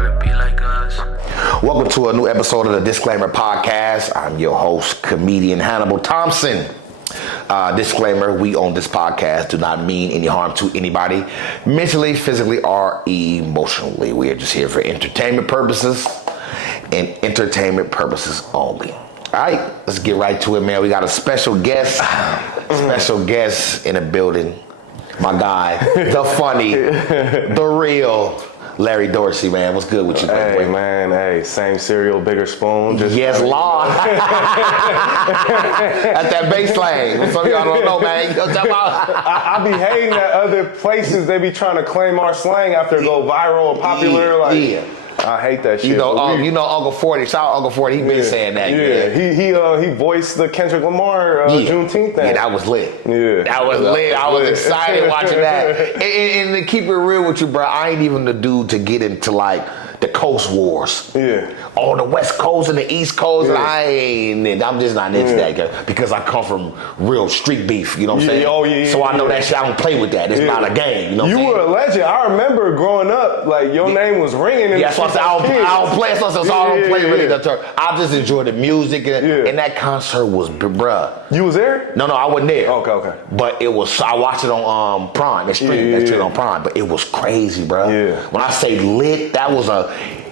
wanna be like us. Welcome to a new episode of the Disclaimer Podcast. I'm your host, comedian Hannibal Thompson. Disclaimer, we on this podcast do not mean any harm to anybody, mentally, physically, or emotionally. We are just here for entertainment purposes and entertainment purposes only. All right, let's get right to it, man. We got a special guest in the building. My guy, the funny, the real Larry Dorsey, man. What's good with you, Hey, boy? man. Hey, same cereal, bigger spoon. Yes, Lord. That's that bass slang. Some of y'all don't know, man. You know what I'm talking about? I be hating that other places they be trying to claim our slang after it go viral or popular. Yeah. I hate that shit. You know Uncle 40. Shout out Uncle 40. He been saying that. Yeah, he voiced the Kendrick Lamar Juneteenth thing. Yeah, that was lit. Yeah, that was lit. I was excited watching that. And to keep it real with you, bro, I ain't even the dude to get into like the coast wars. Yeah. On the West Coast and the East Coast, Yeah. and I'm just not into that because I come from real street beef. You know what I'm saying? Oh yeah. So I know that shit. I don't play with that. It's not a game. You know what I'm saying? You were a legend. I remember growing up, like your name was ringing. Yeah, that's why I said I don't play. So I don't play really the term. I just enjoy the music, and that concert was, bruh. You was there? No, I wasn't there. Okay. But it was. I watched it on Prime. That stream, that shit on Prime. But it was crazy, bro. Yeah. When I say lit, that was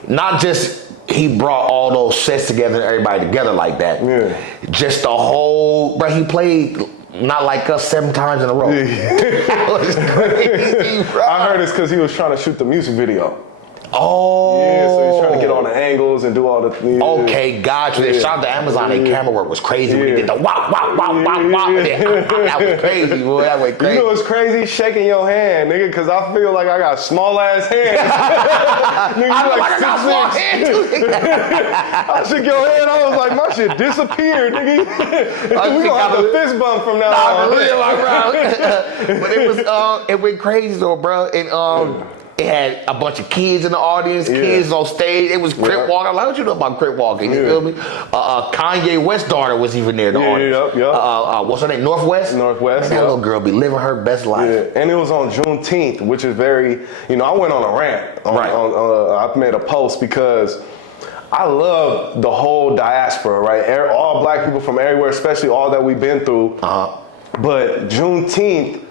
not just. He brought all those sets together and everybody together like that. Yeah. Just the whole, bro. He played Not Like Us 7 times in a row. Yeah. That was crazy, bro. I heard it's because he was trying to shoot the music video. Oh. Yeah, so he's trying to get all the angles and do all the. Yeah. Okay, gotcha. They shot the Amazon. Their camera work was crazy when he did the wop, wop, wop, wop, wop. That was crazy, boy. That went crazy. You know what's crazy? Shaking your hand, nigga, because I feel like I got small ass hands. Nigga, I got small hands too. I shook your hand. I was like, my shit disappeared, nigga. We gonna have a fist bump from now on. But it went crazy though, bro. And it had a bunch of kids in the audience, kids on stage. It was crip walking. Like, what you know about crip walking? You feel me? Kanye West's daughter was even there in the audience. What's her name? Northwest? Northwest. That little girl be living her best life. Yeah. And it was on Juneteenth, which is very, I went on a rant. I made a post because I love the whole diaspora, right? All black people from everywhere, especially all that we've been through. But Juneteenth,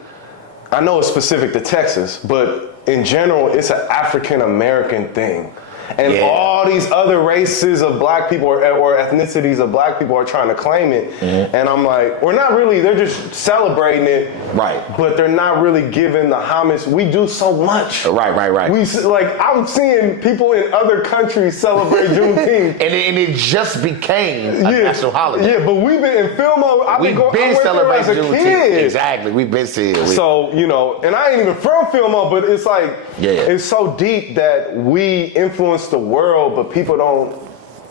I know it's specific to Texas, but in general, it's an African-American thing. And all these other races of black people or ethnicities of black people are trying to claim it. And I'm like, we're not really, they're just celebrating it. Right. But they're not really giving the homage. We do so much. Right. I'm seeing people in other countries celebrate Juneteenth. and it just became a national holiday. Yeah, but we've been in film mode. We've been celebrating Juneteenth. Exactly. We've been seeing it. So, and I ain't even from film mode, but it's like, it's so deep that we influence the world, but people don't,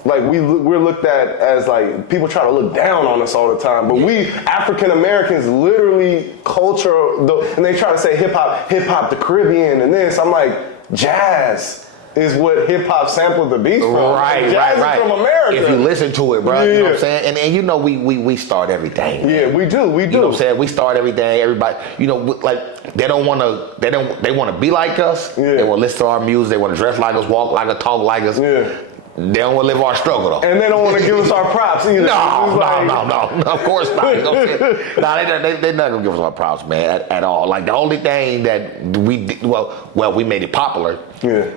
like, we're looked at as like, people try to look down on us all the time, but we African Americans literally culture, and they try to say hip hop the Caribbean and this. I'm like, jazz is what hip hop sampled the beats from. Right. Jazz is from America. If you listen to it, bro, you know what I'm saying? And we start everything. Yeah, we do. You know what I'm saying? We start everything. Everybody, like, they want to be like us. They want to listen to our music. They want to dress like us, walk like us, talk like us. Yeah. They don't want to live our struggle though. And they don't want to give us our props either. No, of course not. They're not gonna give us our props, man, at all. Like, the only thing that we did, well, we made it popular. Yeah.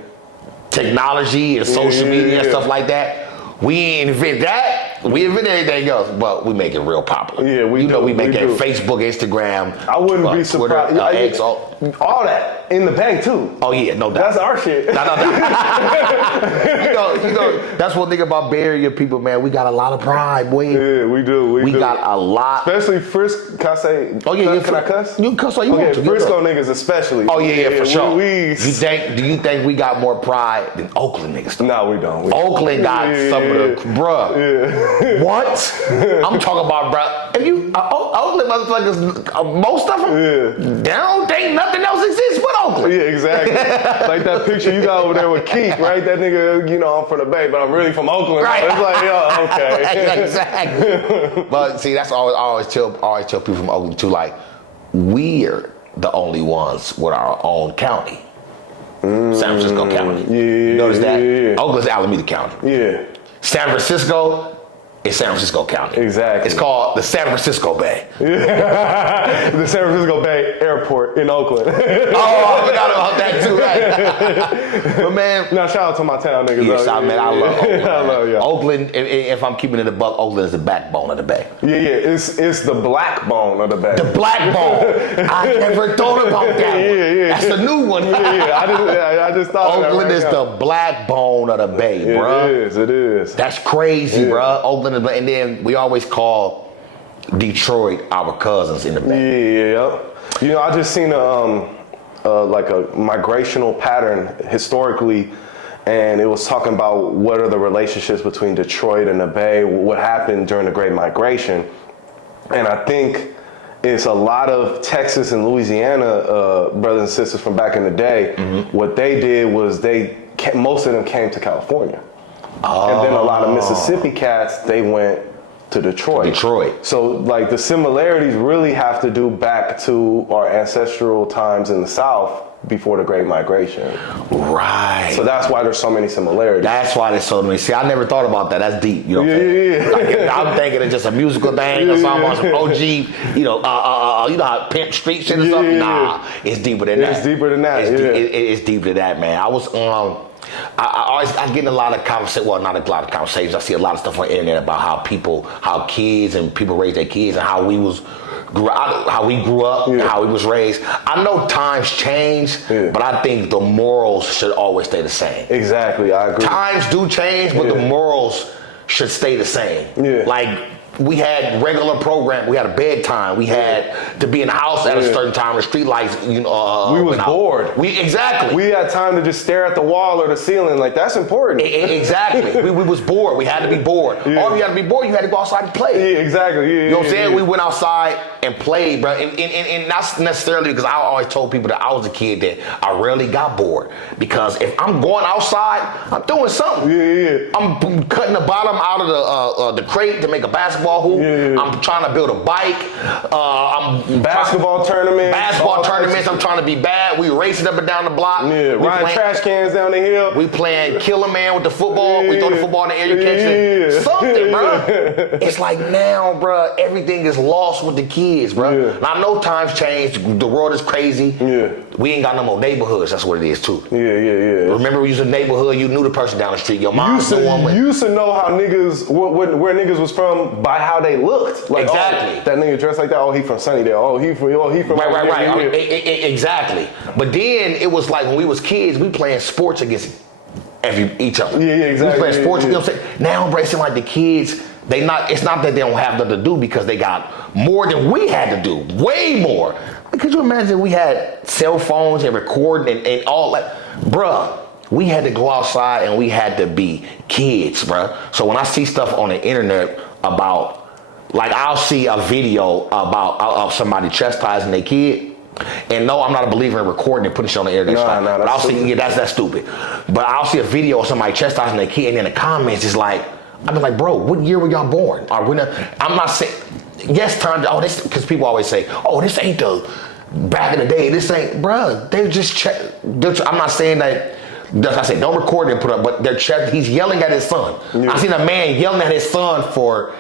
Technology and social media and stuff like that. We ain't invent that. We invent everything else, but we make it real popular. Yeah, we make that Facebook, Instagram. I wouldn't be surprised. Twitter, X, all that in the bank too. Oh yeah, no doubt. That's our shit. No. That's one thing about Bay Area people, man. We got a lot of pride, boy. Yeah, we do. We do. Got a lot. Especially Frisco. Can I say? Oh yeah, can I cuss? You can cuss all you want to. Frisco niggas especially. Oh yeah, for sure. Do you think we got more pride than Oakland niggas? No, we don't. Oakland got some of the bruh. Yeah. What? I'm talking about, bruh. If you Oakland motherfuckers, most of them, they don't think nothing else exists but Oakland. Yeah, exactly. Like that picture you got over there with Keith, right? That nigga, I'm from the Bay, but I'm really from Oakland. Right. It's like, okay. Exactly. But see, that's I always tell people from Oakland too. Like, we're the only ones with our own county. San Francisco County. Yeah, you notice that? Yeah. Oakland's Alameda County. Yeah. San Francisco is San Francisco County. Exactly. It's called the San Francisco Bay. The San Francisco Bay Airport in Oakland. Oh, I forgot about that too, right? But man, now shout out to my town niggas. yes, I love Oakland. I love y'all. Oakland, if I'm keeping it a buck, Oakland is the backbone of the Bay. Yeah, it's the black bone of the Bay. The black bone. I never thought about that one. Yeah. That's a new one. I just thought Oakland that is the black bone of the Bay, bro. It is. That's crazy, bro. Oakland, and then we always call Detroit our cousins in the Bay. Yeah. You know, I just seen like a migrational pattern historically, and it was talking about what are the relationships between Detroit and the Bay, what happened during the Great Migration. And I think it's a lot of Texas and Louisiana brothers and sisters from back in the day. Mm-hmm. What they did was most of them came to California. And then a lot of Mississippi cats, they went to Detroit. So like the similarities really have to do back to our ancestral times in the South before the Great Migration. Right. So that's why there's so many similarities. That's why there's so many. See, I never thought about that. That's deep. You know what I'm saying? Yeah. Like, I'm thinking it's just a musical thing or something on some OG, you know how Pimp Street shit or something? Nah, it's deeper than that. It's deeper than that, It's deeper than that, man. I was, I get in a lot of conversations, well, not a lot of conversations. I see a lot of stuff on the internet about how kids and people raise their kids and how we grew up, how we was raised. I know times change, but I think the morals should always stay the same. Exactly, I agree. Times do change, but the morals should stay the same. Yeah. Like, we had regular program. We had a bedtime. We had to be in the house at a certain time. The street lights, we was bored. Exactly. We had time to just stare at the wall or the ceiling. Like, that's important. Exactly. we was bored. We had to be bored. Yeah. Or if you had to be bored, you had to go outside and play. Yeah, exactly. Yeah, you know what I'm saying? We went outside and played, bro. And not necessarily because I always told people that I was a kid that I rarely got bored. Because if I'm going outside, I'm doing something. Yeah. I'm cutting the bottom out of the crate to make a basketball hoop. Yeah. I'm trying to build a bike. Basketball tournaments. I'm trying to be bad. We racing up and down the block. Yeah, riding trash cans down the hill. We playing kill a man with the football. We throw the football in the air, you catch it. Something, bro. It's like now, bro, everything is lost with the kids, bro. Yeah. And I know times change. The world is crazy. Yeah. We ain't got no more neighborhoods. That's what it is, too. Yeah. Remember, we used a neighborhood. You knew the person down the street. Your mom was the one with. You used to know how niggas, where niggas was from by how they looked. Like, exactly. Oh, that nigga dressed like that. Oh, he from Sunnydale. Oh, he from. Right. Exactly. But then it was like when we was kids, we playing sports against each other. Yeah, exactly. We playing sports. You know what I'm saying? Now embracing like the kids. It's not that they don't have nothing to do because they got more than we had to do. Way more. Could you imagine we had cell phones and recording and all that? Bruh, we had to go outside and we had to be kids, bruh. So when I see stuff on the internet about, like I'll see a video of somebody chastising their kid. And no, I'm not a believer in recording and putting shit on the internet. No, but I'll see, that's stupid. But I'll see a video of somebody chastising their kid and in the comments it's like, I'll be like, bro, what year were y'all born? I'm not saying, yes, this, because people always say, oh, this ain't the back in the day. This ain't, bruh, they just I'm not saying that, I say don't record and put up, but he's yelling at his son. Yeah. I seen a man yelling at his son for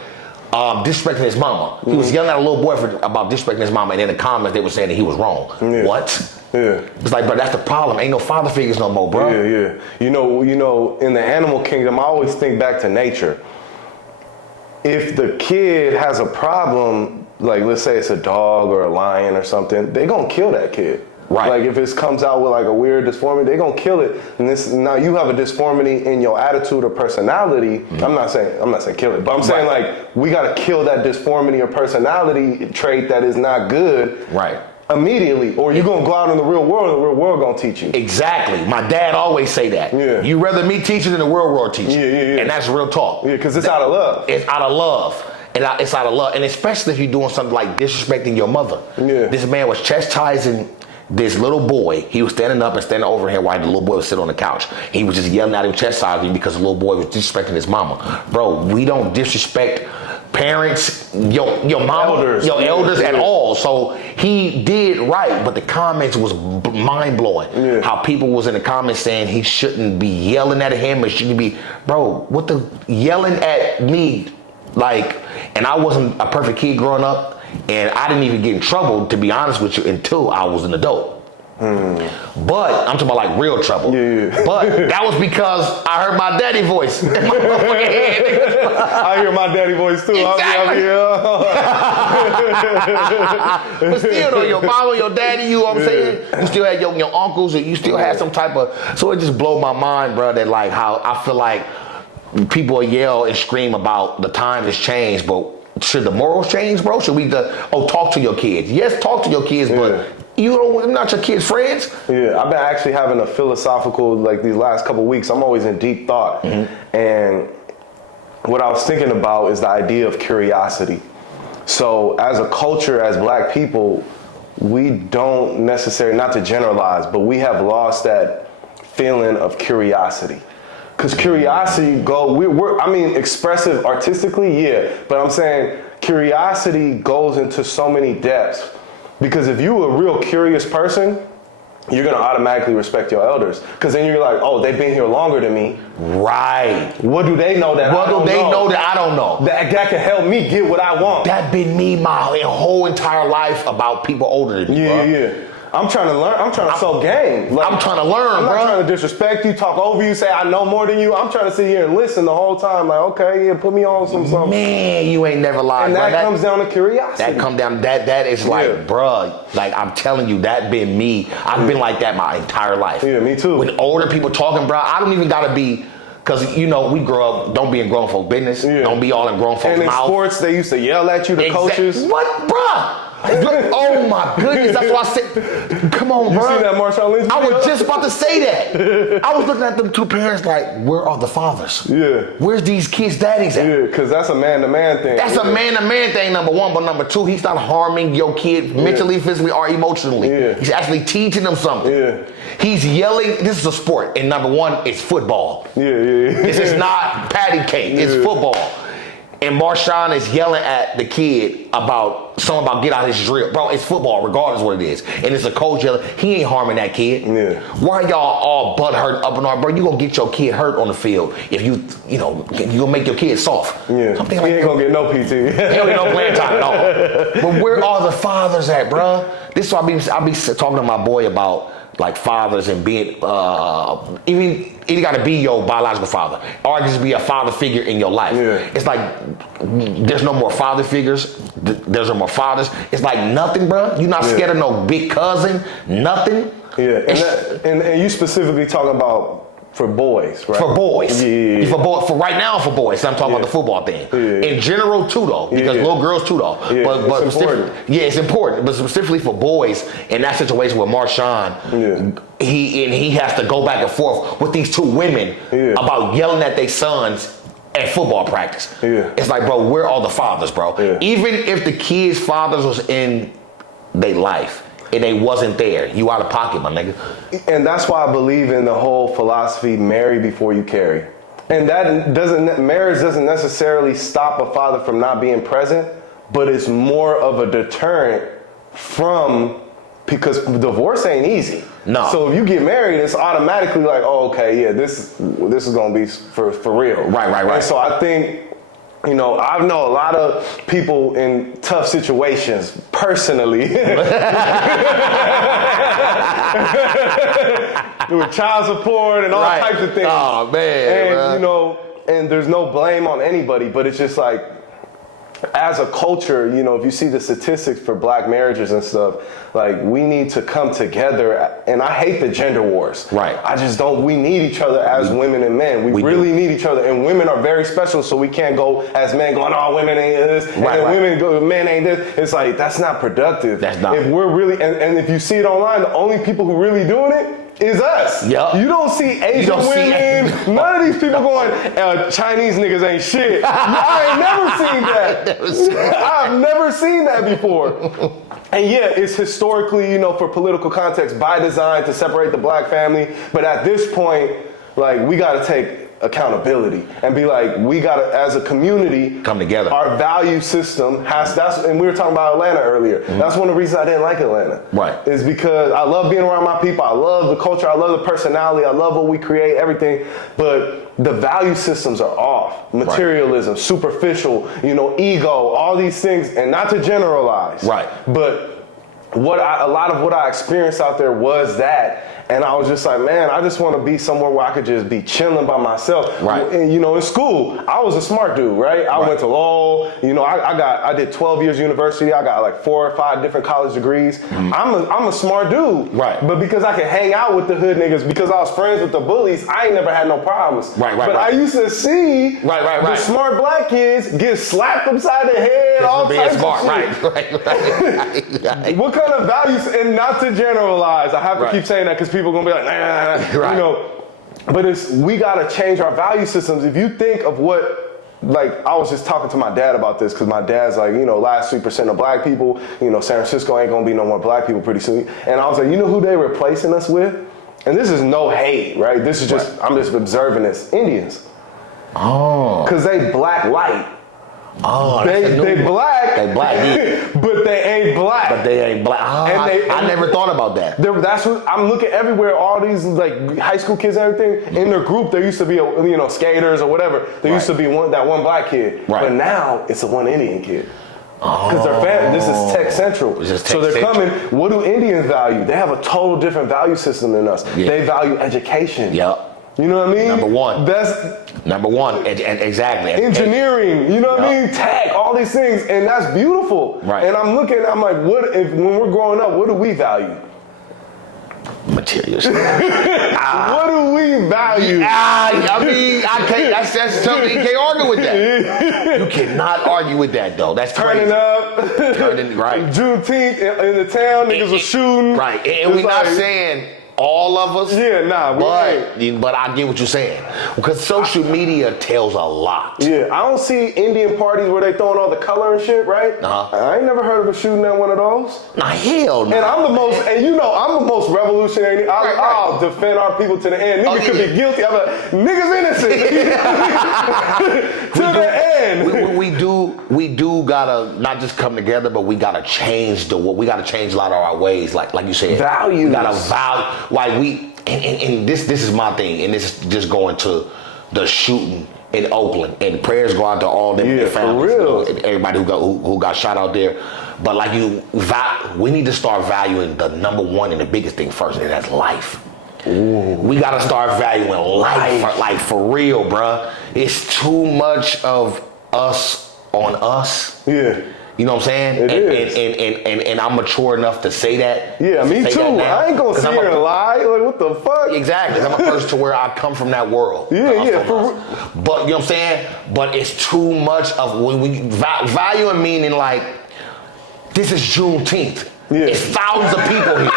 disrespecting his mama. He was yelling at a little boy about disrespecting his mama, and in the comments they were saying that he was wrong. Yeah. What? Yeah. It's like, but that's the problem. Ain't no father figures no more, bro. Yeah. You know, in the animal kingdom, I always think back to nature. If the kid has a problem, like let's say it's a dog or a lion or something, they gonna kill that kid. Right. Like if it comes out with like a weird disformity, they gonna kill it. And now you have a disformity in your attitude or personality. Mm-hmm. I'm not saying kill it, but I'm saying like we gotta kill that disformity or personality trait that is not good. Right. Immediately, or you're gonna go out in the real world and the real world gonna teach you. Exactly. My dad always say that. Yeah. You rather me teach you than the real world teach you. Yeah. And that's real talk. Yeah, because it's out of love. It's out of love. It's out of love. And especially if you're doing something like disrespecting your mother. Yeah. This man was chastising this little boy. He was standing up and standing over here while the little boy was sitting on the couch. He was just yelling at him, chastising him because the little boy was disrespecting his mama. Bro, we don't disrespect parents, your mama, your elders at all. So he did right, but the comments was mind blowing. Yeah. How people was in the comments saying he shouldn't be yelling at him, or shouldn't be, bro, what the yelling at me, like, and I wasn't a perfect kid growing up, and I didn't even get in trouble, to be honest with you, until I was an adult. But I'm talking about like real trouble. Yeah. But that was because I heard my daddy voice in my motherfucking head. I hear my daddy voice too. Exactly. But still though, your mama, your daddy, you know what I'm saying? You still had your uncles, or you still had some type of, so it just blew my mind, bro, that like how I feel like people yell and scream about the time has changed, but should the morals change, bro? Should we talk to your kids? Yes, talk to your kids, but you don't, not your kids' friends. Yeah, I've been actually having a philosophical, like these last couple weeks, I'm always in deep thought. And what I was thinking about is the idea of curiosity. So as a culture, as black people, we don't necessarily, not to generalize, but we have lost that feeling of curiosity. Because curiosity we're expressive artistically, yeah, but I'm saying curiosity goes into so many depths. Because if you're a real curious person, you're gonna automatically respect your elders. Because then you're like, oh, they've been here longer than me. Right. What do they know that I don't know? What do they know that I don't know? That can help me get what I want. That been me my whole entire life about people older than me, bro. Yeah. I'm trying to learn. I'm trying to soak game. Like, I'm trying to learn, I'm bro. not trying to disrespect you, talk over you, say I know more than you. I'm trying to sit here and listen the whole time. Like, okay, yeah, put me on something. Man, you ain't never lied, and bro. that comes down to curiosity. That come down. That is like, bro. Like I'm telling you, that been me. I've been like that my entire life. Yeah, me too. When older people talking, bro, I don't even gotta be. Cause we grow up, don't be in grown folk business. Yeah. Don't be all in grown folks' mouth. And in sports, they used to yell at you, the coaches. What, bruh? Oh my goodness, that's why I said, come on, bro. You see that Marshawn Lynch video? I was just about to say that. I was looking at them two parents like, where are the fathers? Yeah. Where's these kids' daddies at? Yeah, because that's a man-to-man thing. That's a man-to-man thing, number one. But number two, he's not harming your kid mentally, physically, or emotionally. Yeah. He's actually teaching them something. Yeah. He's yelling. This is a sport, and number one, it's football. Yeah. This is not patty cake. It's football. And Marshawn is yelling at the kid about get out his drill. Bro, it's football, regardless what it is. And it's a coach yelling. He ain't harming that kid. Yeah. Why y'all all butt hurt up and on? Bro, you gonna get your kid hurt on the field if you gonna make your kid soft. Yeah. He ain't gonna get no PT. He don't get no playing time at all. But where are the fathers at, bro? This is why I be talking to my boy about like fathers and being even it got to be your biological father or just be a father figure in your life. Yeah. It's like there's no more father figures. There's no more fathers. It's like nothing, bro. You're not scared of no big cousin. Nothing. Yeah, and you specifically talking about for boys, right? For boys. Yeah. For right now, for boys. I'm talking about the football thing. Yeah. In general, too, though, because little girls, too, though. Yeah, but it's important. It's important. But specifically for boys, in that situation with Marshawn, he has to go back and forth with these two women about yelling at their sons at football practice. Yeah. It's like, bro, where are the fathers, bro? Yeah. Even if the kids' fathers was in their life, and they wasn't there, you out of pocket, my nigga. And that's why I believe in the whole philosophy, marry before you carry. And marriage doesn't necessarily stop a father from not being present, but it's more of a deterrent because divorce ain't easy. No. So if you get married, it's automatically like, oh, okay, yeah, this is gonna be for real. Right. And so I think, I know a lot of people in tough situations personally with child support and all types of things. Oh man. And and there's no blame on anybody, but it's just like, as a culture, if you see the statistics for black marriages and stuff, like we need to come together. And I hate the gender wars. Right. We need each other as women and men. We really need each other. And women are very special, so we can't go as men going, oh, women ain't this. Women go, men ain't this. It's like, that's not productive. That's not. If we're really, and if you see it online, the only people who really doing it is us. Yep. You don't see Asian women. None of these people going, Chinese niggas ain't shit. I ain't never seen that. I've never seen that before. And yeah, it's historically, for political context, by design to separate the black family. But at this point, like, we got to take accountability and be like, we gotta, as a community, come together. Our value system and we were talking about Atlanta earlier. Mm-hmm. That's one of the reasons I didn't like Atlanta. Right. Is because I love being around my people. I love the culture. I love the personality. I love what we create, everything. But the value systems are off. Materialism, superficial, ego, all these things, and not to generalize. Right. But a lot of what I experienced out there was that. And I was just like, man, I just want to be somewhere where I could just be chilling by myself. Right. And, in school, I was a smart dude, right? I went to Lowell. I did 12 years university. I got like 4 or 5 different college degrees. Mm-hmm. I'm a smart dude. Right. But because I could hang out with the hood niggas, because I was friends with the bullies, I ain't never had no problems. But I used to see the smart black kids get slapped upside the head, all types of shit. Right. What kind of values, and not to generalize, I have to keep saying that because people are gonna be like, nah, but we gotta change our value systems. If you think of what, like, I was just talking to my dad about this because my dad's like, last 3% of black people, San Francisco ain't gonna be no more black people pretty soon. And I was like, who they replacing us with? And this is no hate, right? This is just, I'm just observing this. Indians. Oh. Because they black light. Oh, they black. They black, but they ain't black. Oh, I never thought about that. That's what I'm looking everywhere. All these like high school kids and everything in their group. There used to be skaters or whatever. There used to be that one black kid. Right. But now it's a one Indian kid. Because their family, this is tech central. So they're coming. What do Indians value? They have a total different value system than us. Yeah. They value education. Yep. You know what I mean? Number one. That's number one. Exactly. Engineering. You know what I mean? Tech. All these things, and that's beautiful. Right. And I'm like, when we're growing up, what do we value? Materials. What do we value? I can't. That's something. You can't argue with that. You cannot argue with that, though. That's turning crazy. up. Turning right. Juneteenth in the town, niggas were shooting. Right, and we're not saying all of us. Yeah, nah. But I get what you're saying because social media tells a lot. Yeah, I don't see Indian parties where they throwing all the color and shit, right? I ain't never heard of a shooting at one of those. Nah, hell no. And I'm the most, I'm the most revolutionary. I'll defend our people to the end. Niggas could be guilty. I'm like, niggas innocent. To the end. We do gotta not just come together, but we gotta change we gotta change a lot of our ways. Like you said, values. We gotta value. Like and this is my thing, and this is just going to the shooting in Oakland, and prayers go out to all them families, and everybody who got shot out there. But like we need to start valuing the number one and the biggest thing first, and that's life. Ooh. We gotta start valuing life, like for real, bruh. It's too much of us on us. Yeah. You know what I'm saying? And I'm mature enough to say that. Yeah, me too. I ain't gonna sit here and lie. Like, what the fuck? Exactly. I'm a person to where I come from that world. But you know what I'm saying? But it's too much of when we value and meaning like this is Juneteenth. Yeah. It's thousands of people here.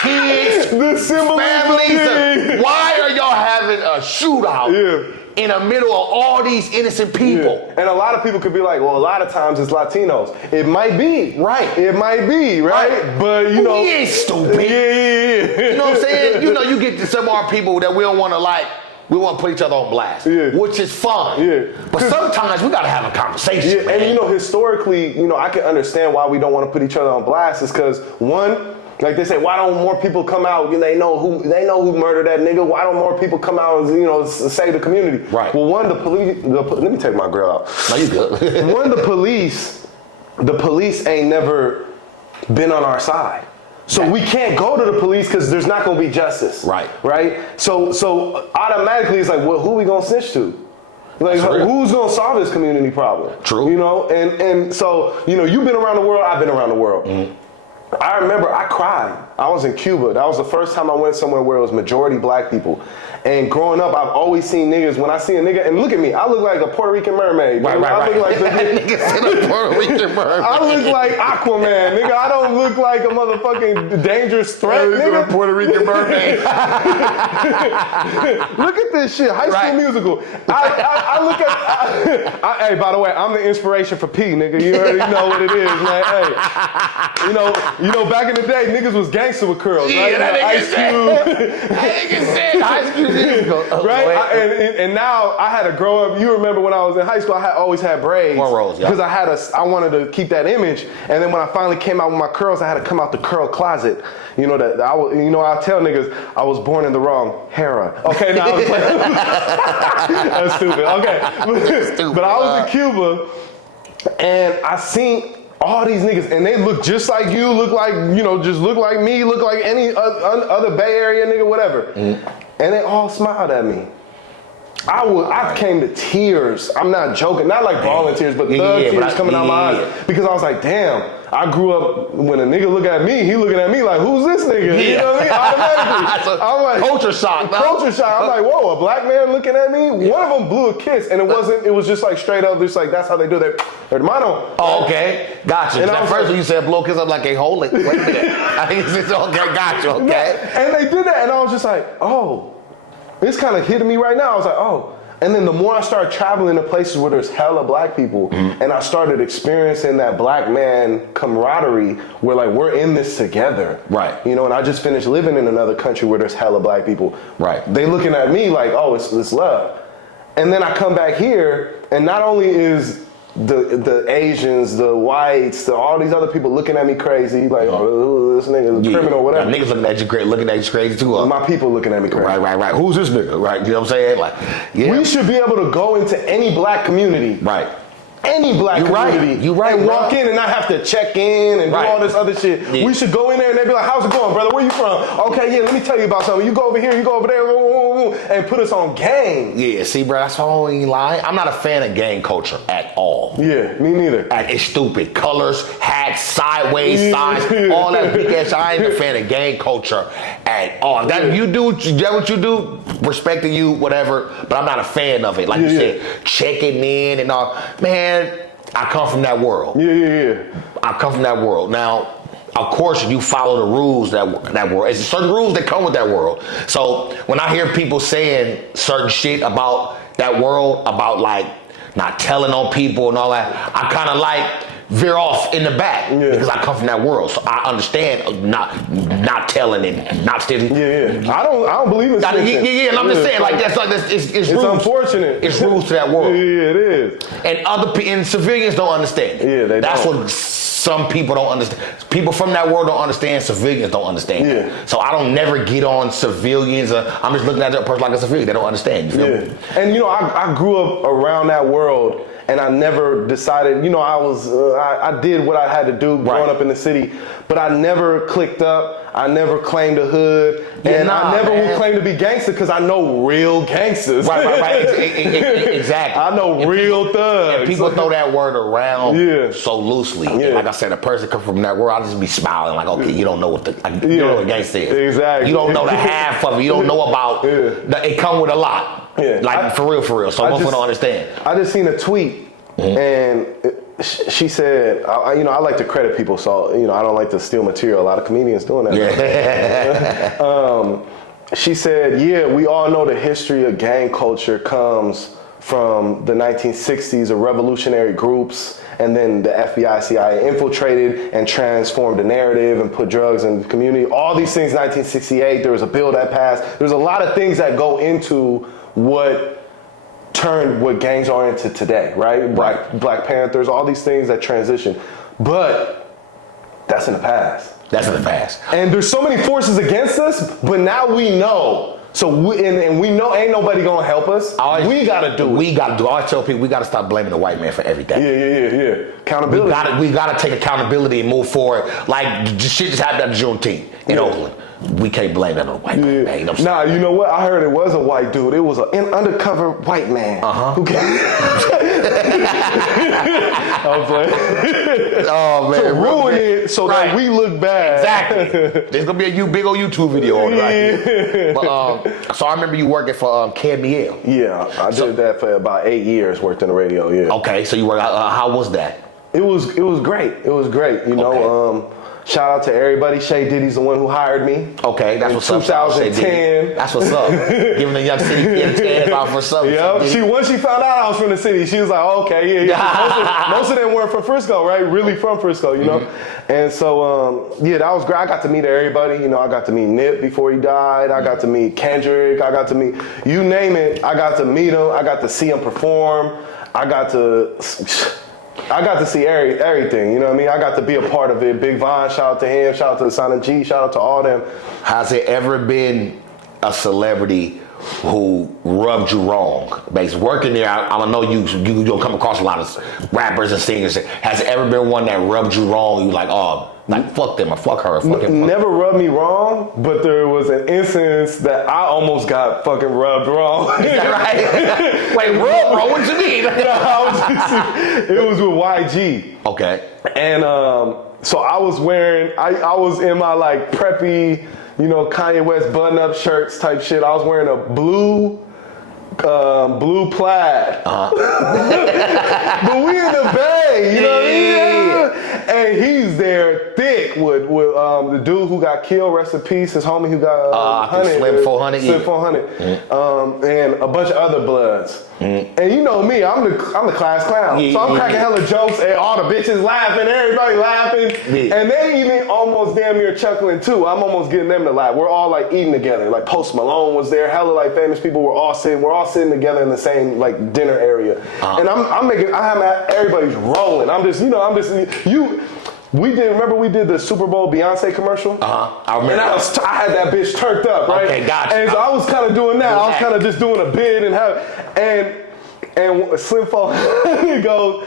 Kids, families. Why are y'all having a shootout? Yeah. In the middle of all these innocent people. Yeah. And a lot of people could be like, well, a lot of times it's Latinos. It might be. Right. It might be, right? But, We ain't stupid. Yeah. You know what I'm saying? You get to some of our people that we don't want to we want to put each other on blast, which is fun. Yeah. But sometimes we got to have a conversation, man. And, historically, I can understand why we don't want to put each other on blast is because, one, like they say, why don't more people come out? They know who murdered that nigga. Why don't more people come out and save the community? Right. Well, one, the police. Let me take my grill out. No, you good. One, the police ain't never been on our side. So we can't go to the police because there's not going to be justice. Right. Right. So automatically it's like, well, who we gonna snitch to? Like, who's gonna solve this community problem? True. And so you've been around the world. I've been around the world. Mm-hmm. I remember I cried. I was in Cuba. That was the first time I went somewhere where it was majority black people. And growing up, I've always seen niggas. When I see a nigga, and look at me, I look like a Puerto Rican mermaid. Right. I look like a Puerto Rican mermaid. I look like Aquaman, nigga. I don't look like a motherfucking dangerous threat, nigga. A Puerto Rican mermaid. Look at this shit, High School Musical. I look at. Hey, by the way, I'm the inspiration for P, nigga. You already know what it is, man. Hey, back in the day, niggas was gang gangster with curls, right? Yeah, that nigga said Ice Cube is right? And now I had to grow up. You remember when I was in high school, I always had braids. Cornrows, yeah. Because I wanted to keep that image. And then when I finally came out with my curls, I had to come out the curl closet. You know that I tell niggas I was born in the wrong era. Okay, now that's stupid. Okay, but I was in Cuba, and I seen all these niggas, and they look just like you, look like just look like me, look like any other Bay Area nigga, whatever. And they all smiled at me. I came to tears. I'm not joking. Not like bawling tears, but tears coming out my eyes. Because I was like, damn, I grew up, when a nigga look at me, he looking at me like, who's this nigga? You know what I mean? Automatically. I'm like, culture shock. Culture shock. I'm like, whoa, a black man looking at me? One of them blew a kiss, and it was just like straight up, just like, that's how they do their hermano. Oh, okay. Gotcha. And at first when you said blow a kiss, I'm like, hey, hold it. Wait a minute. I think it's okay, gotcha, okay. And they did that, and I was just like, oh. It's kind of hitting me right now. I was like, oh. And then the more I started traveling to places where there's hella black people, and I started experiencing that black man camaraderie where like we're in this together. Right. And I just finished living in another country where there's hella black people. Right. They looking at me like, oh, it's love. And then I come back here, and not only is the Asians, the whites, all these other people looking at me crazy, like, oh, this nigga is a criminal, whatever. Niggas looking at you crazy too. My people looking at me crazy. Right. Who's this nigga? Right. You know what I'm saying? Like, yeah. We should be able to go into any black community. Right. Any black community. You right. And walk in and not have to check in and do all this other shit. Yeah. We should go in there and they be like, how's it going, brother? Where you from? Okay, yeah, let me tell you about something. You go over here, you go over there, and put us on game. Yeah, see, bro, that's why I ain't lying. I'm not a fan of gang culture at all. Yeah, me neither. It's stupid. Colors, hats, sideways, signs, all that big ass. I ain't a fan of gang culture at all. That you do what you do, respecting you, whatever, but I'm not a fan of it. Like you said, checking in and all. Man, I come from that world. Yeah. I come from that world. Now, of course, you follow the rules that world. It's certain rules that come with that world. So when I hear people saying certain shit about that world, about like not telling on people and all that, I kind of like veer off in the back because I come from that world. So I understand not telling and not stealing. Yeah. I don't believe in snitching. Yeah. And I'm just saying, like that's like it's rules. Unfortunate. It's rules to that world. Yeah, it is. And civilians don't understand it. Yeah, that's don't. What some people don't understand. People from that world don't understand. Civilians don't understand. Yeah. So I don't never get on civilians. I'm just looking at that person like a civilian. They don't understand. You feel me? And I grew up around that world. And I never decided, I did what I had to do growing up in the city, but I never clicked up. I never claimed a hood, and I never would claim to be gangster because I know real gangsters. Right. Exactly. I know real thugs. And people throw that word around so loosely. Yeah. Like I said, a person come from that world, I'll just be smiling like, okay, you don't know what you don't know what gangster is. Exactly. You don't know the half of it. You don't know about it come with a lot. Yeah. Like for real. So most people don't understand. I just seen a tweet and she said, I like to credit people, so I don't like to steal material. A lot of comedians doing that. Yeah. She said, we all know the history of gang culture comes from the 1960s of revolutionary groups, and then the FBI, CIA infiltrated and transformed the narrative and put drugs in the community. All these things, 1968, there was a bill that passed. There's a lot of things that go into what turned what gangs are into today, right? Black Panthers, all these things that transition. But that's in the past. That's in the past. And there's so many forces against us, but now we know. So we know ain't nobody gonna help us. We gotta do it. I always tell people we gotta stop blaming the white man for everything. Yeah. Accountability. We gotta take accountability and move forward. Like shit just happened at Juneteenth in Oakland. We can't blame that on the white man. Nah, you know what? I heard it was a white dude. It was an undercover white man. Who came. I'm playing. Oh man, to ruin it so that we look bad. Exactly. There's gonna be a big old YouTube video on it right here. But, so I remember you working for KMEL. Yeah, I did that for about 8 years. Worked in the radio. Yeah. Okay, so you worked. How was that? It was great. It was great. Shout out to everybody. Shay Diddy's the one who hired me. Okay, that's what's up. 2010. That's what's up. Giving the young city a chance off for something. Yep. Once she found out I was from the city, she was like, okay, yeah. Most of them weren't from Frisco, right? Really from Frisco, you know? And so, that was great. I got to meet everybody. You know, I got to meet Nip before he died. I got to meet Kendrick. I got to meet, you name it. I got to meet him. I got to see him perform. I got to see everything, you know what I mean? I got to be a part of it. Big Von, shout out to him, shout out to the Silent G, shout out to all them. Has there ever been a celebrity who rubbed you wrong? Basically, working there, I know you don't come across a lot of rappers and singers. Has there ever been one that rubbed you wrong? You like, fuck them or fuck her. Fuck him. Never rubbed me wrong, but there was an instance that I almost got fucking rubbed wrong. Is that right? Wait, rubbed wrong? What you mean? It was with YG. Okay. And so I was wearing, I was in my like preppy, you know, Kanye West button-up shirts type shit. I was wearing a blue plaid. But we in the Bay, you know what I mean? And he's there thick with the dude who got killed, rest in peace, his homie who got Slim 400. Slim 400. And a bunch of other bloods. And you know me, I'm the class clown. So I'm cracking hella jokes and all the bitches laughing, everybody laughing. And they even almost damn near chuckling too. I'm almost getting them to laugh. We're all like eating together. Like Post Malone was there, hella like famous people were all sitting together in the same like dinner area. And everybody's rolling. Remember we did the Super Bowl Beyonce commercial? I remember. And I had that bitch turned up, right? Okay, gotcha. And so I was kind of doing that. I was kind of just doing a bid and Slim Fall he goes,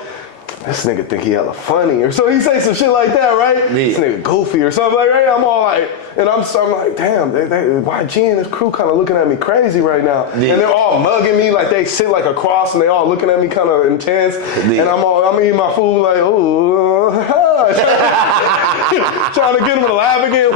this nigga think he hella funny, or so he say some shit like that, right? Yeah. This nigga goofy or something like that. Right? I'm all like, and I'm like, damn, YG and his crew kind of looking at me crazy right now, and they're all mugging me like they sit like across, and they all looking at me kind of intense, and I'm eating my food like, ooh, trying to get them to laugh again,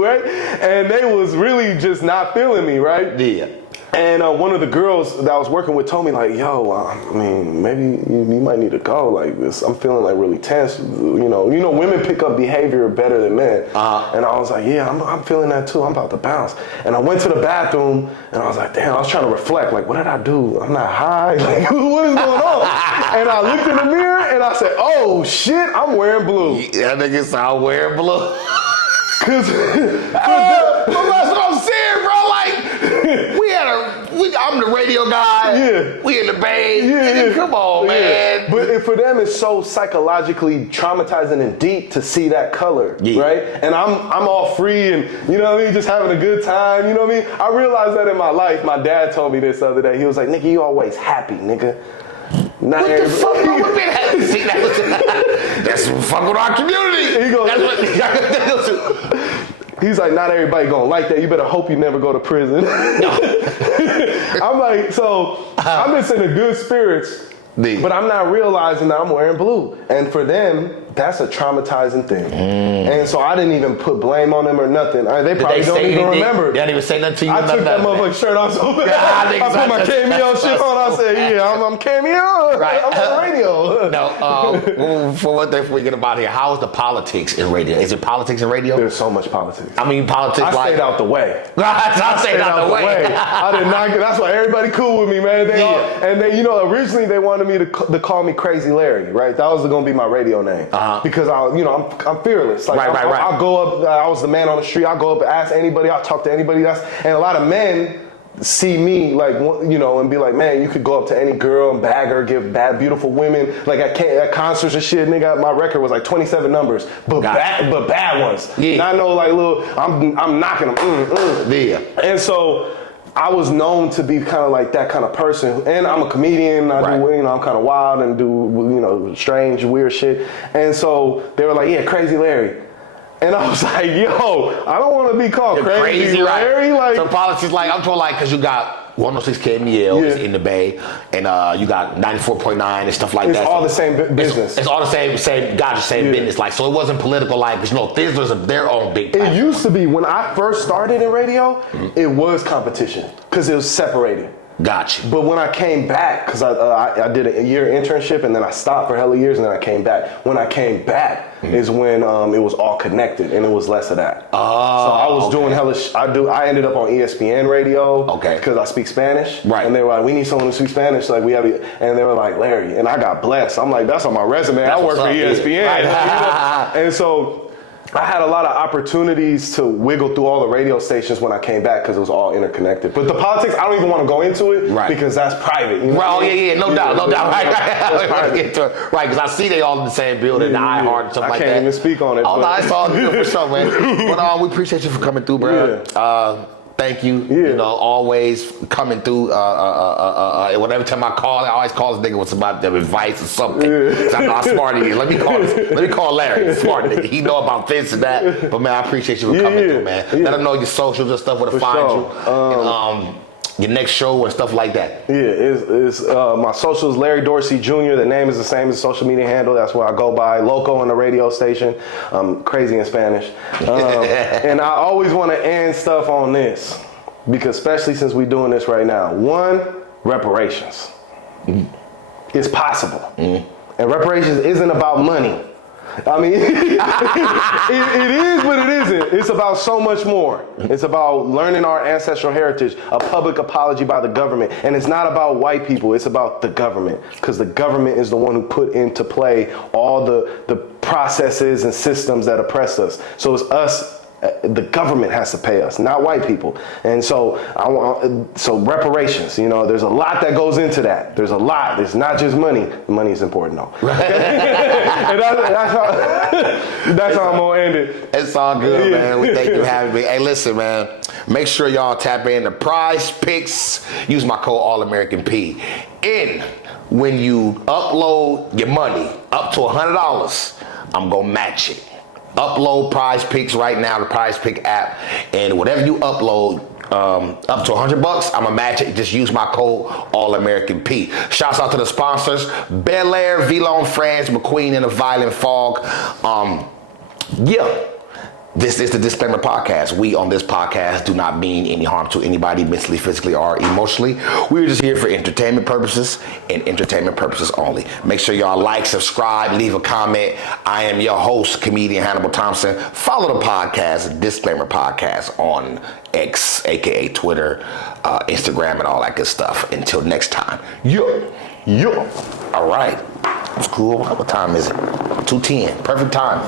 right? And they was really just not feeling me, right? Yeah. And one of the girls that I was working with told me like, yo, I mean, maybe you might need to go like this. I'm feeling like really tense. You know, women pick up behavior better than men. And I was like, yeah, I'm feeling that too. I'm about to bounce. And I went to the bathroom and I was like, damn, I was trying to reflect. Like, what did I do? I'm not high. Like, what is going on? And I looked in the mirror and I said, oh shit, I'm wearing blue. That nigga said I'm wearing blue. Cause that's what I'm saying, bro. Like, I'm the radio guy. Yeah. We in the Bay. Yeah. Come on, man. But for them, it's so psychologically traumatizing and deep to see that color, right? And I'm all free and, you know what I mean, just having a good time, you know what I mean? I realized that in my life. My dad told me this the other day. He was like, nigga, you always happy, nigga. Not what the fuck? We've been happy. See, that's what fuck with our community. He goes, he's like, not everybody gonna like that. You better hope you never go to prison. I'm like, so I'm just in the good spirits, but I'm not realizing that I'm wearing blue. And for them, that's a traumatizing thing. And so I didn't even put blame on them or nothing. They probably don't even remember. They didn't even say nothing to you. I took that motherfucking shirt off so bad. I put my KMEL shit on. I said, yeah, I'm KMEL. Right. I'm on the radio. No, for what they're forgetting about here, how is the politics in radio? Is it politics in radio? There's so much politics. I mean, politics I stayed out the way. I stayed out the way. I did not get, that's why everybody cool with me, man. Originally they wanted me to call me Crazy Larry, right? That was going to be my radio name. Because I'm fearless. Like, right. I'll go up. I was the man on the street. I'll go up and ask anybody. I'll talk to anybody. And a lot of men see me like, and be like, man, you could go up to any girl and bag her, give bad, beautiful women. Like at concerts and shit, nigga, my record was like 27 numbers, but bad ones. Yeah. Not no like little. I'm knocking them. Yeah. And so I was known to be kind of like that kind of person, and I'm a comedian. I do, I'm kind of wild and do, strange, weird shit. And so they were like, "Yeah, Crazy Larry," and I was like, "Yo, I don't want to be called Crazy Larry." Right. Like, so politics, like I'm talking, like, because you got 106 KMEL is in the Bay, and you got 94.9 and stuff like that. It's all the same business. It's all the same business. Like, so it wasn't political, like, because Thizzlers are their own big platform. It used to be when I first started in radio, it was competition because it was separated. Gotcha. But when I came back, because I did a year internship and then I stopped for hella years and then I came back. When I came back is when it was all connected and it was less of that. So I was doing hella. I ended up on ESPN radio. Okay. Because I speak Spanish. Right. And they were like, we need someone who speaks Spanish. Like we have, and they were like, Larry, and I got blessed. I'm like, that's on my resume. I work for ESPN. Right. And so I had a lot of opportunities to wiggle through all the radio stations when I came back because it was all interconnected. But the politics, I don't even want to go into it because that's private. You know? Right, no doubt. Right, because I see they all in the same building, the iHeart and stuff like that. I can't even speak on it. Oh, no, it's all good for sure, man. But we appreciate you for coming through, bro. Yeah. Thank you. Yeah. You know, always coming through. Whenever time I call, I always call this nigga with some advice or something. Yeah. I'm not smart he is. Let me call Larry. Smart nigga. He know about this and that. But man, I appreciate you for coming through, man. Yeah. Let him know your socials and stuff where to find you. And, your next show and stuff like that. Yeah, it's my socials, Larry Dorsey Jr. The name is the same as the social media handle. That's what I go by. Loco on the radio station. I'm crazy in Spanish. And I always want to end stuff on this because especially since we're doing this right now. One, reparations. It's possible. And reparations isn't about money. I mean, it is, but it isn't. It's about so much more. It's about learning our ancestral heritage, a public apology by the government. And it's not about white people, it's about the government. Because the government is the one who put into play all the processes and systems that oppress us. So it's us. The government has to pay us, not white people. And so so reparations, you know, there's a lot that goes into that. There's a lot. It's not just money. Money is important though. And that's how I'm gonna end it. It's all good, man. We thank you for having me. Hey, listen, man. Make sure y'all tap in the Prize Picks. Use my code AllAmericanP. And when you upload your money up to $100, I'm gonna match it. Upload Prize Picks right now, the Prize Pick app, and whatever you upload up to $100, I'm gonna match it. Just use my code AllAmericanP. Shouts out to the sponsors: Bel Air, Villon France, McQueen and the Violent Fog. This is the Disclaimer Podcast. We on this podcast do not mean any harm to anybody mentally, physically, or emotionally. We're just here for entertainment purposes and entertainment purposes only. Make sure y'all like, subscribe, leave a comment. I am your host, comedian Hannibal Thompson. Follow the podcast, Disclaimer Podcast, on X, aka Twitter, Instagram, and all that good stuff. Until next time. All right. That's cool. What time is it? 2:10. Perfect time.